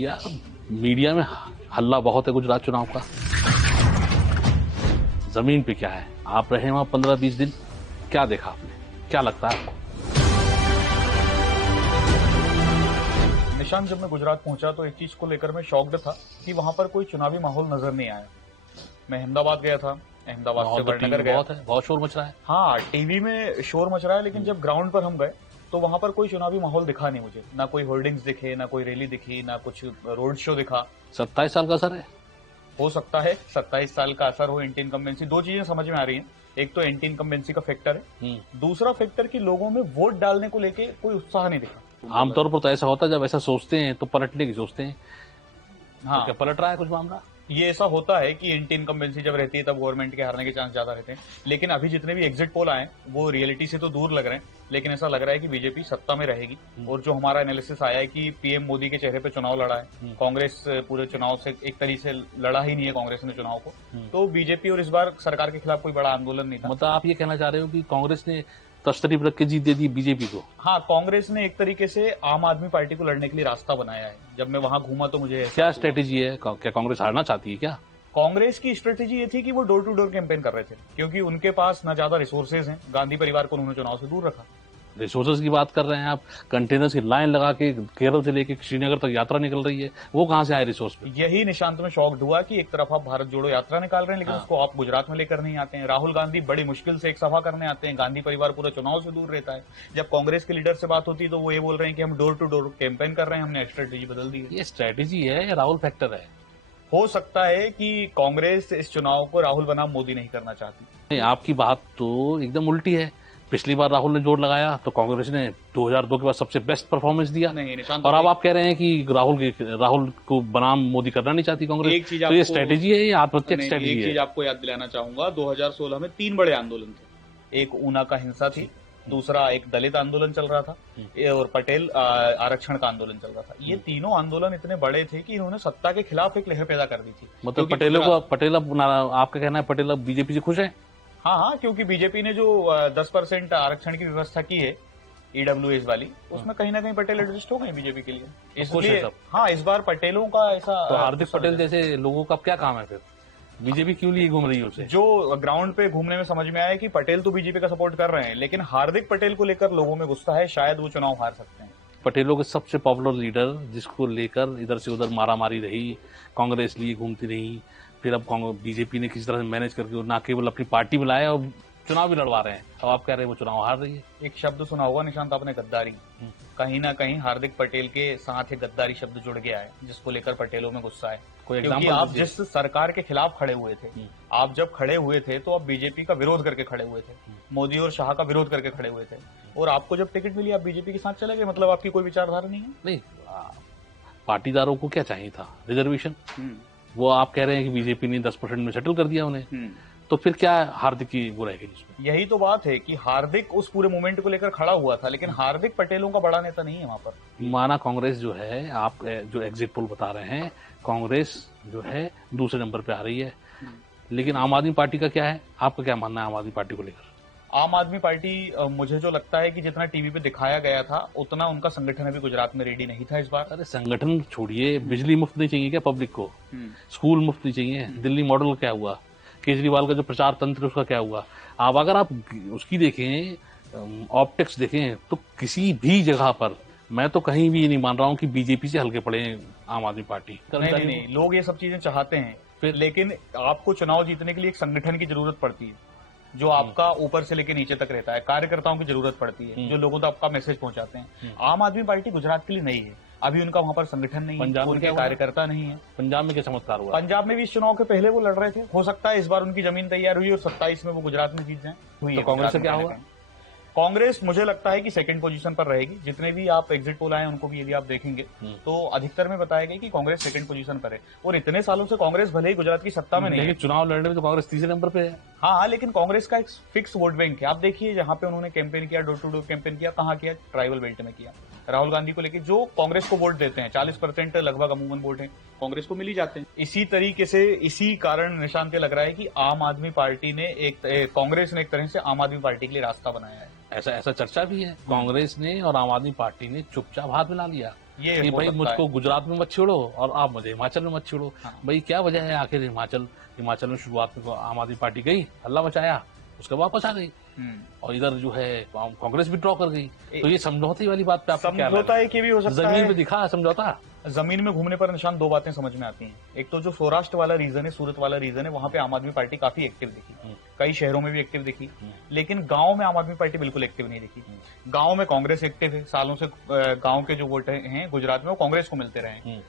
यार मीडिया में हल्ला बहुत है गुजरात चुनाव का, जमीन पे क्या है? आप रहे वहां 15-20 दिन, क्या देखा आपने, क्या लगता है आपको? निशांत, जब मैं गुजरात पहुंचा तो एक चीज को लेकर मैं शॉक्ड था कि वहां पर कोई चुनावी माहौल नजर नहीं आया। मैं अहमदाबाद गया था, अहमदाबाद से वडनगर गया। बहुत शोर मच रहा है। हाँ, टीवी में शोर मच रहा है, लेकिन जब ग्राउंड पर हम गए तो वहां पर कोई चुनावी माहौल दिखा नहीं मुझे। ना कोई होर्डिंग्स दिखे, ना कोई रैली दिखी, ना कुछ रोड शो दिखा। 27 साल का असर है। हो सकता है 27 साल का असर हो, एंटी इनकम्बेंसी। दो चीजें समझ में आ रही हैं। एक तो एंटी इनकम्बेंसी का फैक्टर है, दूसरा फैक्टर कि लोगों में वोट डालने को लेके कोई उत्साह नहीं दिखा। आमतौर पर तो ऐसा होता है, जब ऐसा सोचते हैं तो पलटने की सोचते हैं। हाँ, तो क्या पलट रहा है कुछ मामला? ये ऐसा होता है कि एंटी इनकम्बेंसी जब रहती है तब गवर्नमेंट के हारने के चांस ज्यादा रहते हैं। लेकिन अभी जितने भी एग्जिट पोल आए वो रियलिटी से तो दूर लग रहे हैं, लेकिन ऐसा लग रहा है कि बीजेपी सत्ता में रहेगी। और जो हमारा एनालिसिस आया है कि पीएम मोदी के चेहरे पे चुनाव लड़ा है, कांग्रेस पूरे चुनाव से एक तरीके से लड़ा ही नहीं है कांग्रेस ने चुनाव को। तो बीजेपी और इस बार सरकार के खिलाफ कोई बड़ा आंदोलन नहीं था। मतलब आप ये कहना चाह रहे हो कि कांग्रेस ने तश्तरी रख के जीत दे दी बीजेपी को? हाँ, कांग्रेस ने एक तरीके से आम आदमी पार्टी को लड़ने के लिए रास्ता बनाया है। जब मैं वहां घूमा तो मुझे क्या स्ट्रेटेजी है? क्या कांग्रेस हारना चाहती है क्या? कांग्रेस की स्ट्रेटेजी ये थी कि वो डोर टू डोर कैंपेन कर रहे थे, क्योंकि उनके पास न ज्यादा रिसोर्सेज हैं। गांधी परिवार को उन्होंने चुनाव से दूर रखा। रिसोर्सेज की बात कर रहे हैं आप, कंटेनर्स की लाइन लगा के केरल से लेके श्रीनगर तक यात्रा निकल रही है, वो कहां से आए रिसोर्स? यही निशांत में शॉक्ड हुआ कि एक तरफ आप भारत जोड़ो यात्रा निकाल रहे हैं, लेकिन उसको आप गुजरात में लेकर नहीं आते हैं। राहुल गांधी बड़ी मुश्किल से एक सभा करने आते हैं, गांधी परिवार पूरा चुनाव से दूर रहता है। जब कांग्रेस के लीडर से बात होती है तो वो ये बोल रहे हैं कि हम डोर टू डोर कैंपेन कर रहे हैं, हमने स्ट्रेटेजी बदल दी है। ये स्ट्रेटेजी है या राहुल फैक्टर है? हो सकता है कि कांग्रेस इस चुनाव को राहुल बनाम मोदी नहीं करना चाहती। नहीं, आपकी बात तो एकदम उल्टी है। पिछली बार राहुल ने जोर लगाया तो कांग्रेस ने 2002 के बाद सबसे बेस्ट परफॉर्मेंस दिया। नहीं निशांत, और अब आप कह रहे हैं कि राहुल को बनाम मोदी करना नहीं चाहती कांग्रेस। एक चीज तो ये स्ट्रेटेजी है या आत्महत्या स्ट्रेटेजी है? एक चीज आपको याद दिलाना चाहूंगा, 2016 में 3 बड़े आंदोलन थे। एक ऊना का हिंसा थी, दूसरा एक दलित आंदोलन चल रहा था, और पटेल आरक्षण का आंदोलन चल रहा था। ये तीनों आंदोलन इतने बड़े थे कि इन्होंने सत्ता के खिलाफ एक लहर पैदा कर दी थी। मतलब पटेल अब आपका कहना है पटेल अब बीजेपी से खुश है? हाँ, क्योंकि बीजेपी ने जो 10% आरक्षण की व्यवस्था की है ईडब्ल्यूएस वाली, उसमें कहीं ना कहीं पटेल एडजस्ट हो गए बीजेपी के लिए, इसलिए हाँ इस बार पटेलों का ऐसा। तो हार्दिक पटेल जैसे लोगों का क्या काम है फिर? बीजेपी क्यों लिए घूम रही है उसे? जो ग्राउंड पे घूमने में समझ में आया कि पटेल तो बीजेपी का सपोर्ट कर रहे हैं, लेकिन हार्दिक पटेल को लेकर लोगों में गुस्सा है, शायद वो चुनाव हार सकते हैं। पटेलों के सबसे पॉपुलर लीडर जिसको लेकर इधर से उधर मारामारी रही, कांग्रेस लिए घूमती रही, फिर अब बीजेपी ने किसी तरह से मैनेज करके ना केवल अपनी पार्टी में लाया और चुनाव भी लड़वा रहे हैं। अब आप कह रहे हैं वो चुनाव हार रही है। एक शब्द सुना होगा निशांत आपने, गद्दारी। कहीं ना कहीं हार्दिक पटेल के साथ एक गद्दारी शब्द जुड़ गया है, जिसको लेकर पटेलों में गुस्सा है। क्योंकि आप जिस सरकार के खिलाफ खड़े हुए थे, आप जब खड़े हुए थे तो आप बीजेपी का विरोध करके खड़े हुए थे, मोदी और शाह का विरोध करके खड़े हुए थे, और आपको जब टिकट मिली आप बीजेपी के साथ चले गए। मतलब आपकी कोई विचारधारा नहीं है? नहीं, पाटीदारों को क्या चाहिए था? रिजर्वेशन। वो आप कह रहे हैं कि बीजेपी ने 10% में सेटल कर दिया उन्हें, तो फिर क्या हार्दिक की वो रहेगी जिसमें? यही तो बात है कि हार्दिक उस पूरे मूवमेंट को लेकर खड़ा हुआ था, लेकिन हार्दिक पटेलों का बड़ा नेता नहीं है वहां पर। माना कांग्रेस जो है, आप जो एग्जिट पोल बता रहे हैं, कांग्रेस जो है दूसरे नंबर पे आ रही है, लेकिन आम आदमी पार्टी का क्या है? आपका क्या मानना है आम आदमी पार्टी को लेकर? आम आदमी पार्टी, मुझे जो लगता है कि जितना टीवी पे दिखाया गया था उतना उनका संगठन अभी गुजरात में रेडी नहीं था इस बार। अरे संगठन छोड़िए, बिजली मुफ्त नहीं चाहिए क्या पब्लिक को? स्कूल मुफ्त नहीं चाहिए? दिल्ली मॉडल क्या हुआ? केजरीवाल का जो प्रचार तंत्र उसका क्या हुआ? अब आप उसकी देखें, ऑप्टिक्स देखें, तो किसी भी जगह पर मैं तो कहीं भी ये नहीं मान रहा हूं कि बीजेपी से हल्के पड़े आम आदमी पार्टी। नहीं, लोग ये सब चीजें चाहते हैं फिर, लेकिन आपको चुनाव जीतने के लिए एक संगठन की जरूरत पड़ती है, जो आपका ऊपर से लेकर नीचे तक रहता है। कार्यकर्ताओं की जरूरत पड़ती है, जो लोगों तक आपका मैसेज पहुंचाते हैं। आम आदमी पार्टी गुजरात के लिए नहीं है, अभी उनका वहां पर संगठन नहीं है, उनके कार्यकर्ता नहीं है। पंजाब में क्या चमत्कार हुआ? पंजाब में भी इस चुनाव के पहले वो लड़ रहे थे, हो सकता है इस बार उनकी जमीन तैयार हुई और 27 में वो गुजरात में जीत जाए। तो कांग्रेस से क्या हुआ? कांग्रेस मुझे लगता है कि सेकंड पोजीशन पर रहेगी। जितने भी आप एग्जिट पोल आए उनको भी यदि आप देखेंगे तो अधिकतर में बताया गया कि कांग्रेस सेकंड पोजीशन पर है। और इतने सालों से कांग्रेस भले ही गुजरात की सत्ता में नहीं है, चुनाव लड़ने में तो कांग्रेस तीसरे नंबर पे है। हाँ, लेकिन कांग्रेस का एक फिक्स वोट बैंक है। आप देखिए जहां पे उन्होंने कैंपेन किया, डोर टू डोर कैंपेन किया, कहाँ किया? ट्राइबल बेल्ट में किया। राहुल गांधी को लेकर जो कांग्रेस को वोट देते हैं, 40% लगभग अमूमन वोट है कांग्रेस को मिल ही जाते हैं। इसी तरीके से इसी कारण निशान के लग रहा है कि आम आदमी पार्टी ने कांग्रेस ने एक तरह से आम आदमी पार्टी के लिए रास्ता बनाया है। ऐसा चर्चा भी है, कांग्रेस ने और आम आदमी पार्टी ने चुपचाप हाथ मिला लिया। ये कि हो भाई सकता मुझको है। गुजरात में मत छेड़ो और आप मुझे हिमाचल में मत छेड़ो। हाँ। भाई क्या वजह है आखिर हिमाचल में शुरुआत में तो आम आदमी पार्टी गई, हल्ला मचाया, उसके वापस आ गई, और इधर जो है कांग्रेस भी ड्रॉ कर गई। तो ये समझौते वाली बात पे आपको क्या समझौता लग रहा एक ये भी हो सकता जमीन है। पे दिखा है समझौता? जमीन में घूमने पर निशान दो बातें समझ में आती हैं। एक तो जो सौराष्ट्र वाला रीजन है, सूरत वाला रीजन है, वहां पे आम आदमी पार्टी काफी एक्टिव दिखी, कई शहरों में भी एक्टिव दिखी, लेकिन गांव में आम आदमी पार्टी बिल्कुल एक्टिव नहीं दिखी। गांव में कांग्रेस एक्टिव है, सालों से गांव के जो वोट हैं गुजरात में वो कांग्रेस को मिलते रहे हैं।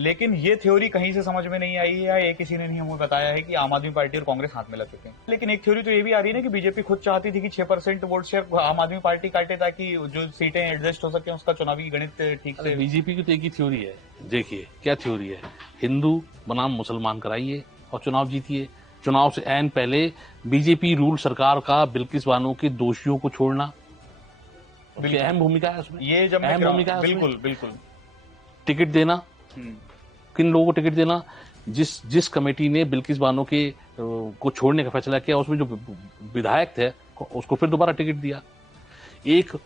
लेकिन ये थ्योरी कहीं से समझ में नहीं आई है, या ये किसी ने नहीं हमें बताया है कि आम आदमी पार्टी और कांग्रेस हाथ मिला चुके हैं। लेकिन एक थ्योरी तो ये भी आ रही है ना कि बीजेपी खुद चाहती थी कि 6% वोट शेयर आम आदमी पार्टी काटे, ताकि जो सीटें एडजस्ट हो सके, उसका चुनावी गणित ठीक से। बीजेपी की तो एक ही थ्योरी है, देखिए क्या थ्योरी है, हिंदू बनाम मुसलमान कराइए और चुनाव जीतिए। चुनाव से ऐन पहले बीजेपी रूल सरकार का बिल्किस बानो के दोषियों को छोड़ना, उसकी अहम भूमिका है उसमें। ये जब अहम भूमिका है उसमें। बिल्कुल बिल्कुल। टिकट देना, किन लोगों को टिकट देना, जिस कमेटी ने बिल्किस बानो के को छोड़ने का फैसला किया, उसमें जो विधायक थे उसको फिर दोबारा टिकट दिया। एक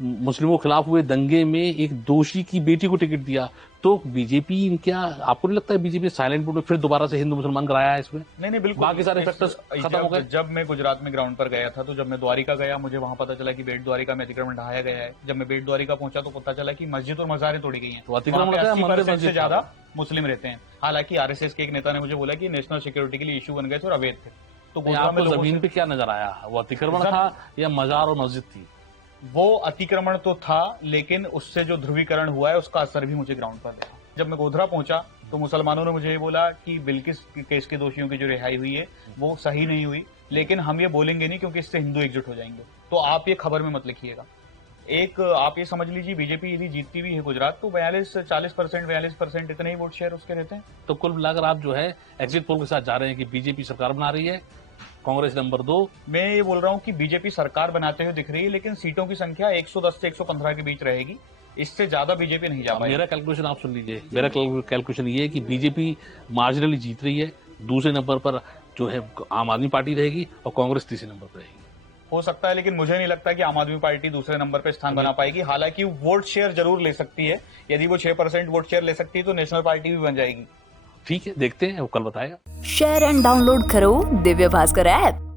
मुस्लिमों के खिलाफ हुए दंगे में एक दोषी की बेटी को टिकट दिया। तो बीजेपी, क्या आपको नहीं लगता है बीजेपी साइलेंट मोड में फिर दोबारा से हिंदू मुसलमान कराया है इसमें? नहीं बिल्कुल। बाकी सारे फैक्टर्स खत्म हो गए। जब मैं गुजरात में ग्राउंड पर गया था, तो जब मैं द्वारिका गया, मुझे वहां पता चला कि बेट द्वारिका में अतिक्रमण ढाया गया है। जब मैं बेट द्वारिका पहुंचा तो पता चला कि मस्जिद और मज़ारें तोड़ी गई हैं। तो अतिक्रमण 80% से ज्यादा मुस्लिम रहते हैं। हालांकि आरएसएस के एक नेता ने मुझे बोला कि नेशनल सिक्योरिटी के लिए इशू बन गए थे और अवैध थे। तो आपको जमीन पे क्या नजर आया, वो अतिक्रमण था या मजार और मस्जिद थी? वो अतिक्रमण तो था, लेकिन उससे जो ध्रुवीकरण हुआ है उसका असर भी मुझे ग्राउंड पर देखा। जब मैं गोधरा पहुंचा तो मुसलमानों ने मुझे ये बोला कि बिल्किस केस के दोषियों की जो रिहाई हुई है वो सही नहीं हुई, लेकिन हम ये बोलेंगे नहीं क्योंकि इससे हिंदू एकजुट हो जाएंगे। तो आप ये खबर में मत लिखिएगा। एक आप ये समझ लीजिए, बीजेपी यदि जीतती भी है गुजरात तो 42% इतने ही वोट शेयर उसके रहते हैं। तो कुल मिलाकर आप जो है एग्जिट पोल के साथ जा रहे हैं कि बीजेपी सरकार बना रही है, कांग्रेस नंबर 2। मैं ये बोल रहा हूं कि बीजेपी सरकार बनाते हुए दिख रही है, लेकिन सीटों की संख्या 110 से 115 के बीच रहेगी। इससे ज्यादा बीजेपी नहीं जा पाएगी। मेरा कैलकुलेशन आप सुन लीजिए, मेरा कैलकुलेशन ये है कि बीजेपी मार्जिनली जीत रही है, दूसरे नंबर पर जो है आम आदमी पार्टी रहेगी और कांग्रेस तीसरे नंबर पर रहेगी। हो सकता है, लेकिन मुझे नहीं लगता कि आम आदमी पार्टी दूसरे नंबर पर स्थान बना पाएगी। हालांकि वोट शेयर जरूर ले सकती है। यदि वो 6% वोट शेयर ले सकती है तो नेशनल पार्टी भी बन जाएगी। ठीक है, देखते हैं, वो कल बताएगा। शेयर एंड डाउनलोड करो दिव्य भास्कर ऐप।